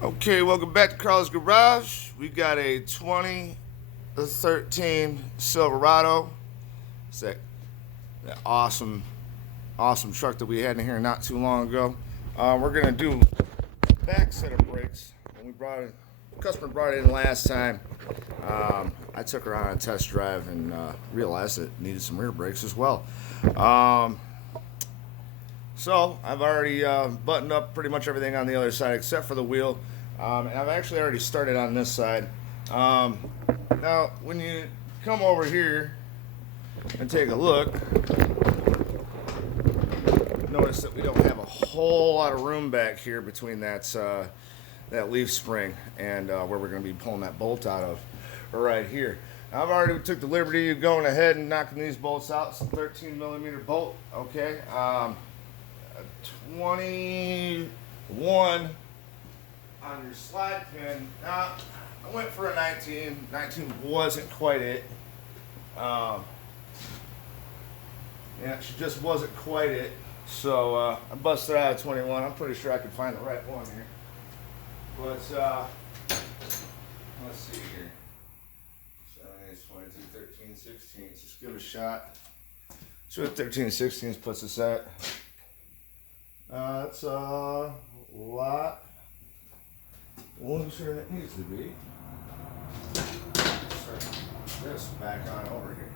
Okay, welcome back to Carl's Garage. We got a 2013 Silverado. It's that awesome truck that we had in here not too long ago. We're gonna do back set of brakes. When the customer brought it in last time, I took her on a test drive and realized it needed some rear brakes as well. So I've already buttoned up pretty much everything on the other side except for the wheel. And I've actually already started on this side. Now, when you come over here and take a look, notice that we don't have a whole lot of room back here between that leaf spring and where we're going to be pulling that bolt out of right here. Now, I've already took the liberty of going ahead and knocking these bolts out. It's a 13 millimeter bolt, okay? 21 on your slide pin. Now, I went for a 19. 19 wasn't quite it. Yeah, she just wasn't quite it. So I busted out a 21. I'm pretty sure I could find the right one here. But let's see here. 7, 8, 22, 13, 16. Let's just give it a shot. So 13, 16 puts us at. That's a lot looser than it needs to be. Start this back on over here.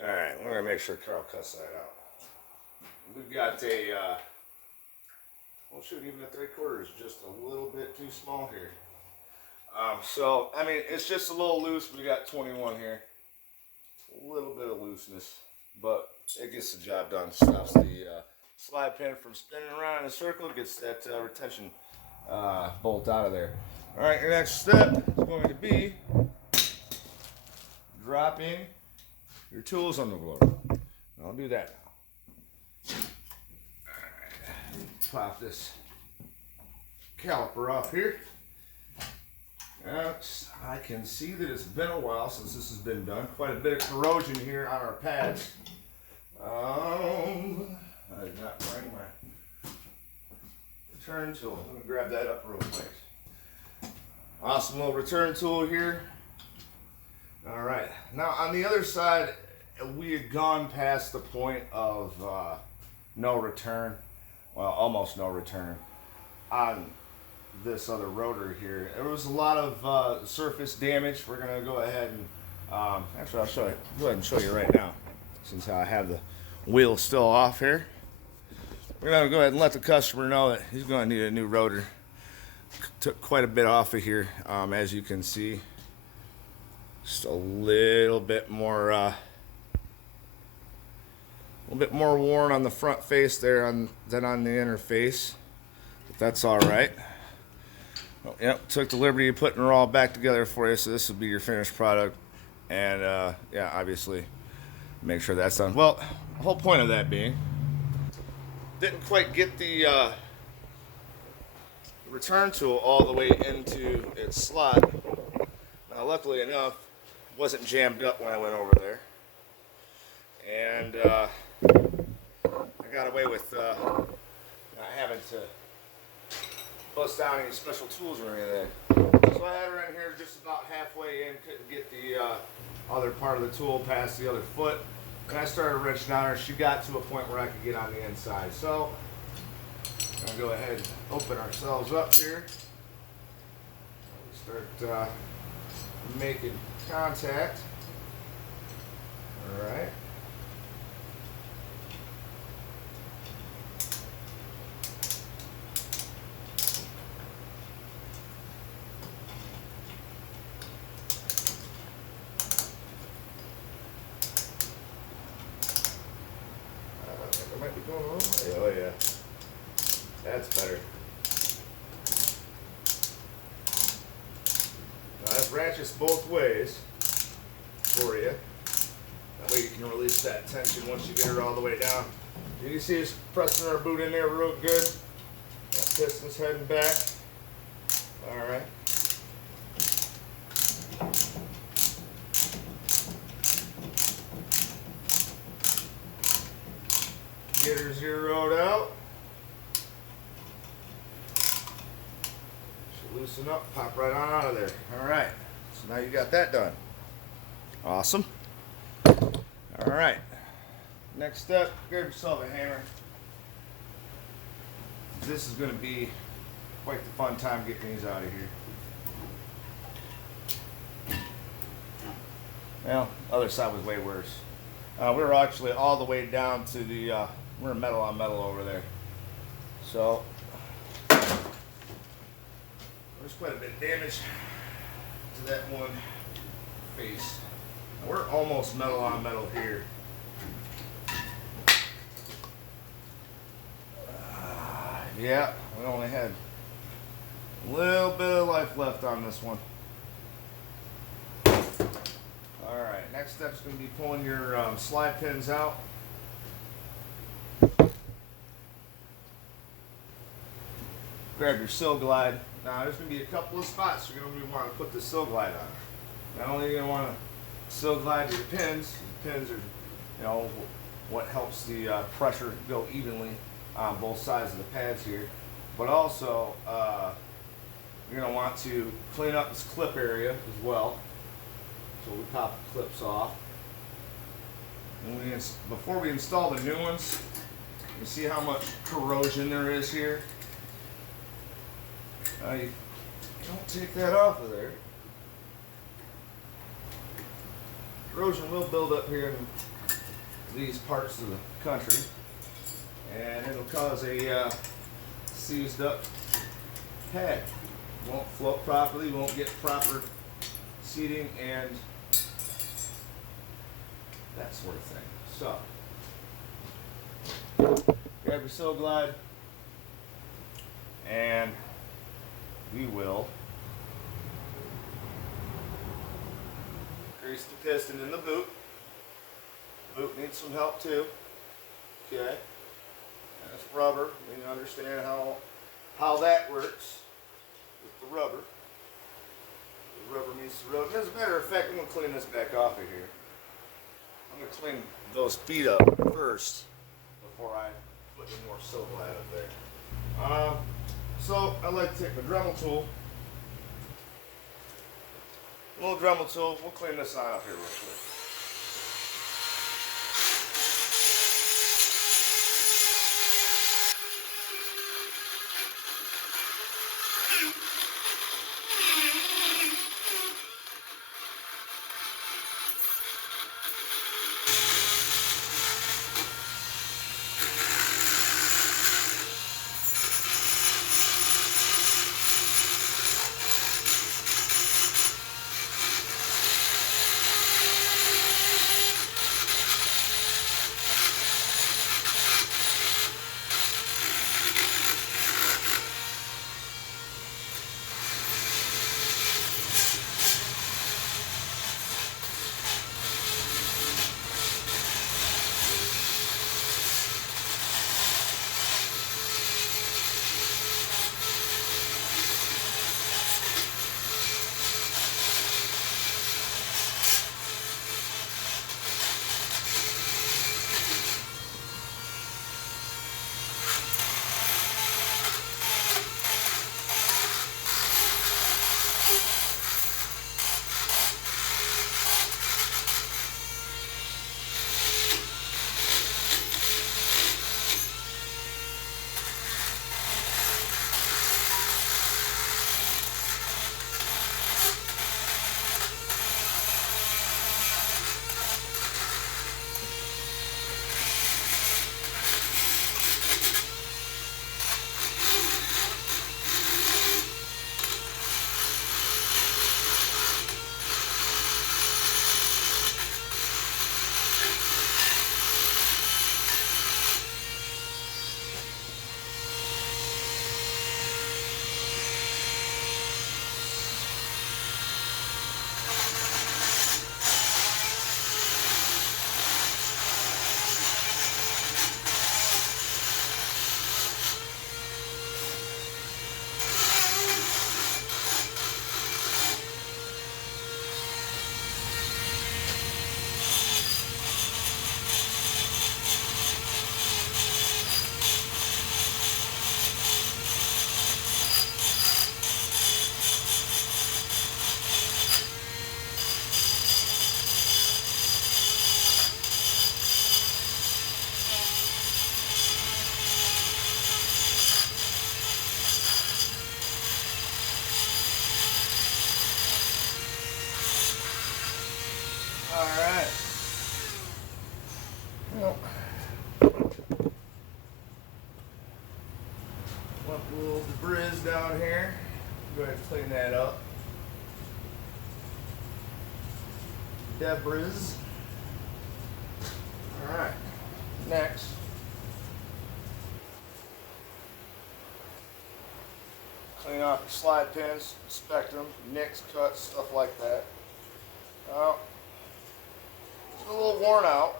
Alright, we're going to make sure Carl cuts that out. We've got a, well shoot, even a 3/4 is just a little bit too small here. So, I mean, it's just a little loose. We got 21 here. A little bit of looseness, but it gets the job done. Stops the slide pin from spinning around in a circle, gets that retention bolt out of there. Alright, your next step is going to be dropping your tools on the floor. I'll do that now. Alright, pop this caliper off here. Now, I can see that it's been a while since this has been done. Quite a bit of corrosion here on our pads. I did not bring my return tool. I'm going to grab that up real quick. Awesome little return tool here. Alright, now on the other side, we had gone past the point of no return. Well, almost no return on this other rotor here. There was a lot of surface damage. We're going to go ahead and actually I'll show you. Go ahead and show you right now, since I have the wheel still off here. We're going to go ahead and let the customer know that he's going to need a new rotor. Took quite a bit off of here, as you can see. Just a little bit more worn on the front face there than on the inner face, but that's all right. Oh, yep, took the liberty of putting it all back together for you, so this will be your finished product. And yeah, obviously make sure that's done. Well, the whole point of that being, didn't quite get the return tool all the way into its slot. Now, luckily enough, it wasn't jammed up when I went over there, and I got away with not having to bust down any special tools or anything. So I had her in here just about halfway in, couldn't get the other part of the tool past the other foot. And I started wrenching on her. She got to a point where I could get on the inside. So I'm going to go ahead and open ourselves up here. Start making contact. All right. I might be going a little way. Oh yeah, that's better. Now that ratchets both ways for you. That way you can release that tension once you get her all the way down. You can see it's pressing our boot in there real good. That piston's heading back. All right. get her zeroed out. Should loosen up, pop right on out of there. All right, so now you got that done. Awesome. All right, next step, grab yourself a hammer. This is going to be quite the fun time getting these out of here. Well, other side was way worse. We were actually all the way down to the, we're metal on metal over there. So, there's quite a bit of damage to that one face. We're almost metal on metal here. Yeah, we only had a little bit of life left on this one. Alright, next step is going to be pulling your slide pins out. Grab your sill glide. Now there's going to be a couple of spots you're going to want to put the sill glide on. Not only are you going to want to sill glide your pins. The pins are, you know, what helps the pressure go evenly on both sides of the pads here, but also you're going to want to clean up this clip area as well. So we pop the clips off. And before we install the new ones, you see how much corrosion there is here. You don't take that off of there. Corrosion will build up here in these parts of the country, and it'll cause a seized up pad. Won't float properly, won't get proper seating and that sort of thing. So, grab your sill glide, and we will grease the piston in the boot. The boot needs some help too. Okay, and it's rubber. You need to understand how that works with the rubber. The rubber meets the road. As a matter of fact, I'm going to clean this back off of here. I'm going to clean those feet up first before I put any more sill glide up there. So I like to take my Dremel tool. A little Dremel tool. We'll clean this on up here real quick. debris. All right, next. Clean off your slide pins, inspect them, nicks, cuts, stuff like that. Now, it's a little worn out.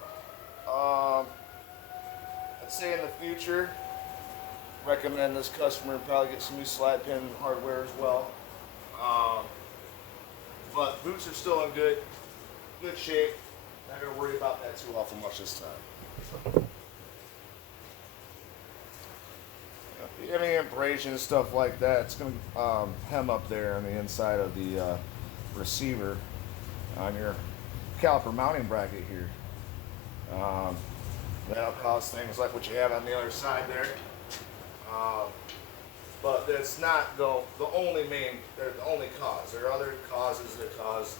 I'd say in the future, recommend this customer probably get some new slide pin hardware as well. But boots are still in good shape. Not gonna worry about that too awful much this time. If you have any abrasion and stuff like that, it's gonna hem up there on the inside of the receiver on your caliper mounting bracket here. That'll cause things like what you have on the other side there. But that's not the only cause. There are other causes that cause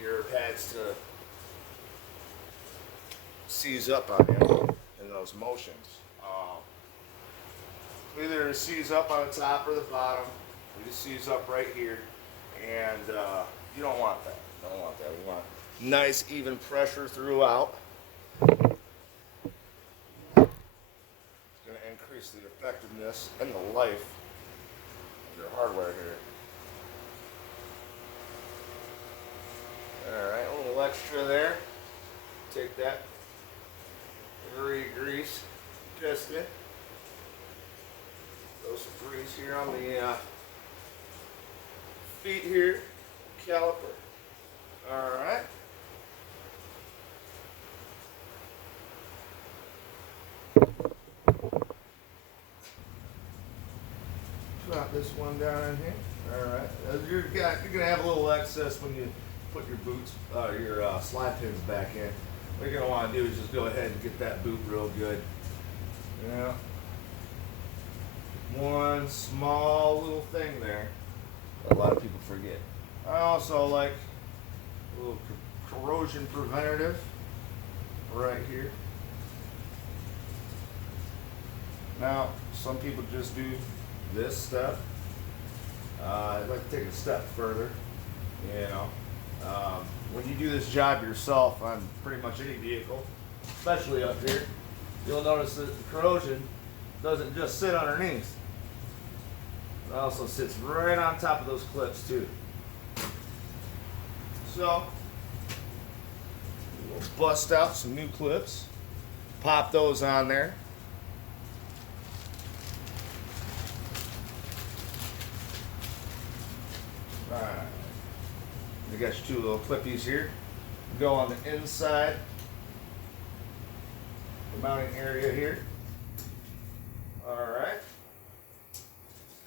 your pads to seize up on you in those motions. Either seize up on the top or the bottom. We just seize up right here, and you don't want that. Don't want that. We want nice even pressure throughout. Increase the effectiveness and the life of your hardware here. Alright, a little extra there. Take that grease piston. Throw some grease here on the feet here, caliper. Alright. Drop this one down in here. All right. You're gonna have a little excess when you put your boots, your slide pins back in. What you're gonna want to do is just go ahead and get that boot real good. Yeah. One small little thing there that a lot of people forget. I also like a little corrosion preventative right here. Now, some people just do this step. I'd like to take it a step further. You know, when you do this job yourself on pretty much any vehicle, especially up here, you'll notice that the corrosion doesn't just sit underneath. It also sits right on top of those clips too. So, we'll bust out some new clips, pop those on there. Alright, we got your two little clippies here. Go on the inside, the mounting area here. Alright,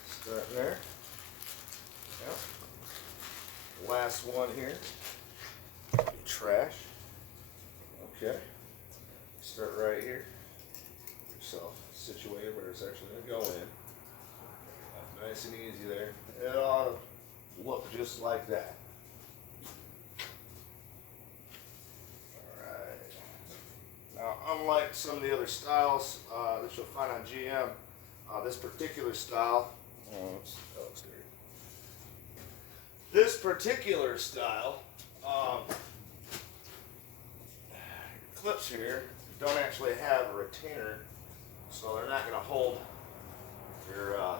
start there. Yep. Last one here, trash. Okay, start right here. Get yourself situated where it's actually going to go in. Nice and easy there. It ought to look just like that. Alright. Now, unlike some of the other styles that you'll find on GM, this particular style, clips here don't actually have a retainer, so they're not going to hold your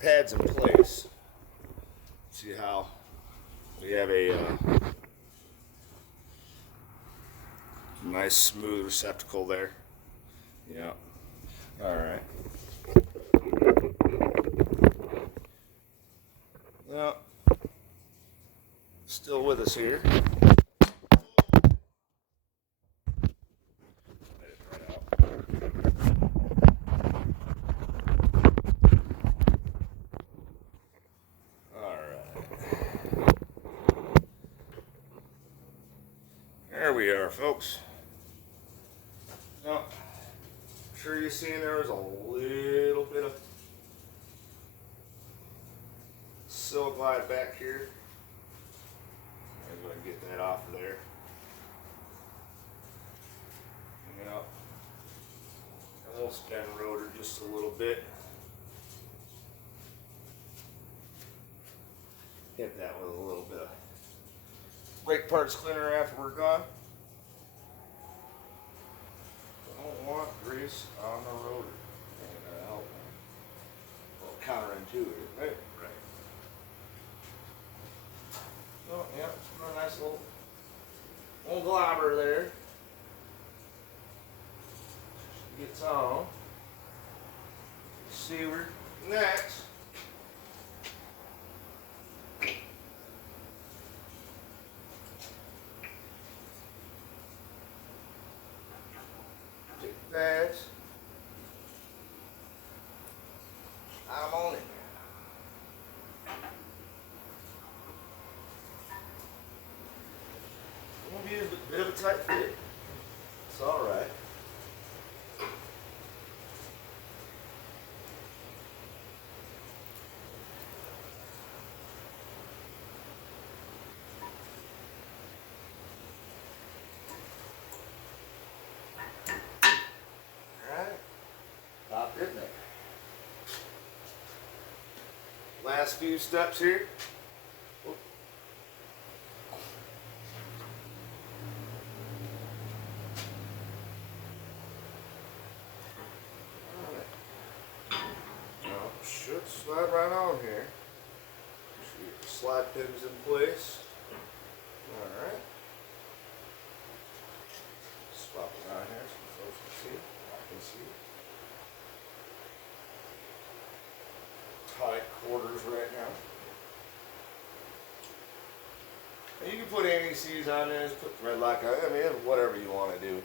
pads in place. See how we have a nice smooth receptacle there. Yeah. All right. Well, still with us here. There we are, folks. Now, I'm sure you're seeing there was a little bit of silk glide back here. I'm going to get that off of there. Yep. And we'll spin rotor just a little bit. Hit that with a little bit of brake parts cleaner after we're done. Don't want grease on the rotor. Ain't gonna help me. A little counterintuitive, right? Right. Oh, yeah, a nice little globber there. Gets on. Sealer next. Take that. I'm on it. It's gonna be a bit of a tight fit. It's all right. Pop it in there. Last few steps here. Now, should slide right on here. Get the slide pins in place. Alright. Swap it around here so folks can see. I can see. Tight quarters right now. And you can put NECs on this, put thread lock on it. I mean, whatever you want to do.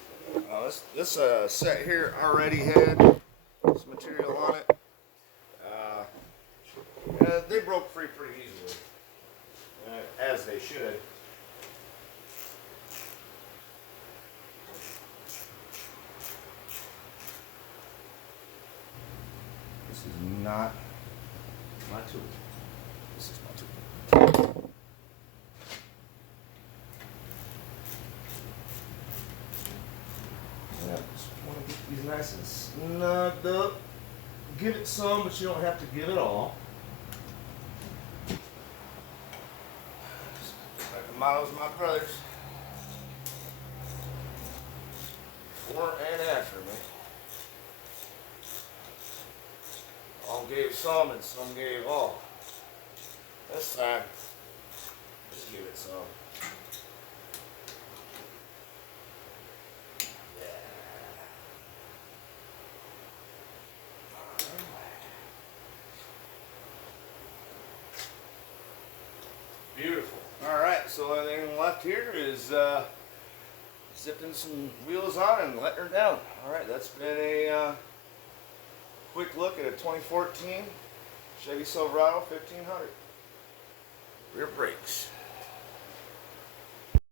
This set here already had some material on it. They broke free pretty easily, as they should. This is not my tool. This is my tool. Yeah, just want to get these nice and snugged up. Give it some, but you don't have to give it all. Just like the models of my brothers. Before and after me. All gave some and some gave all. This time, just give it some. Yeah. Beautiful. Alright, so everything left here is zipping some wheels on and letting her down. Alright, that's been a quick look at a 2014 Chevy Silverado 1500. Rear brakes.